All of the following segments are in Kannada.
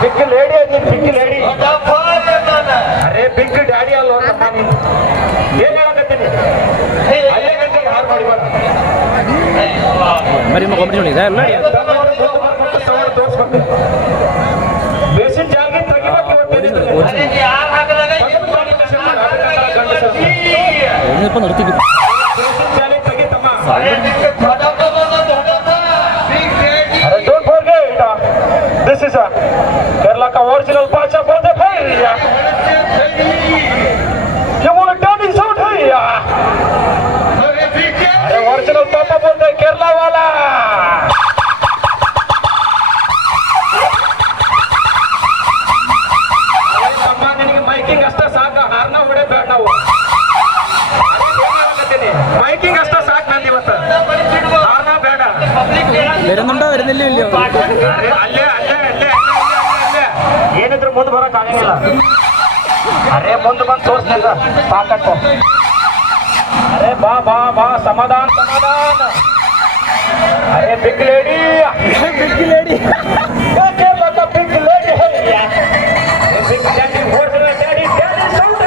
ಬಿಗ್ ಲೇಡಿ ನೀನ್ ಬಿಗ್ ಲೇಡಿ. ಅರೆ ಬಿಗ್ ಡ್ಯಾಡಿ ಅಲ್ವ ತಮ್ಮ ನೀನು. ಏನ್ ಹೇಳಕತ್ತೀನಿ ಅಲ್ಲೇ ಗಂಟೆಗೆ ಹಾರು ಮಾಡಿ ಬೇಡ. ಮರಿ ಕಾಂಪಿಟೇಷನ್ ಇದೆ ಅಲ್ಲ ತೋರಿಸ್ಬೇಕು. ಬೇಸಿನ ಜಾಗ ತೆಗಿಬೇಕು. ನಡ್ತೀವಿ Don't forget, this is a Kerala ka original Bacha Bode Bhaiya. You want to turn this out here? Original Papa Bode Kerala wala. Miking ಅಷ್ಟ ಸಾಕ, ಹಾರ್ನ ಹೊಡೆಬೇಡ ನಾವು. ಮೈಕಿಂಗ್ ಅಷ್ಟ ಸಾಕು ನಂದು ಇವತ್ತು, ಹಾರ್ನ ಬೇಡ. വരുന്നുണ്ടോ വരുന്നില്ല ഇല്ലയോ? ಅಲ್ಲೇ ಅಲ್ಲೇ ಅಲ್ಲೇ ಅಲ್ಲೇ ಏನಿದ್ರು ಮುಂದೆ ಬರಕ್ ಆಗಂಗಿಲ್ಲ. ಅರೆ ಮುಂದೆ ಬಂದು ತೋರಿಸ್ಲಿಲ್ಲ ಸಾಕಟ್ಟು. ಅರೆ ಬಾ ಬಾ ಬಾ ಸಮಾಧಾನ ಸಮಾಧಾನ. ಅರೆ big lady big lady big lady big daddy daddy daddy sound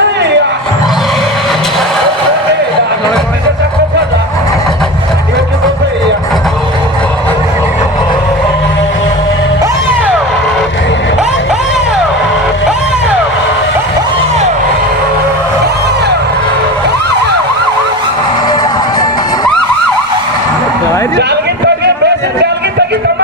ಜಾಲ್ಗಿ ತಗಿ ತಮ್ಮ.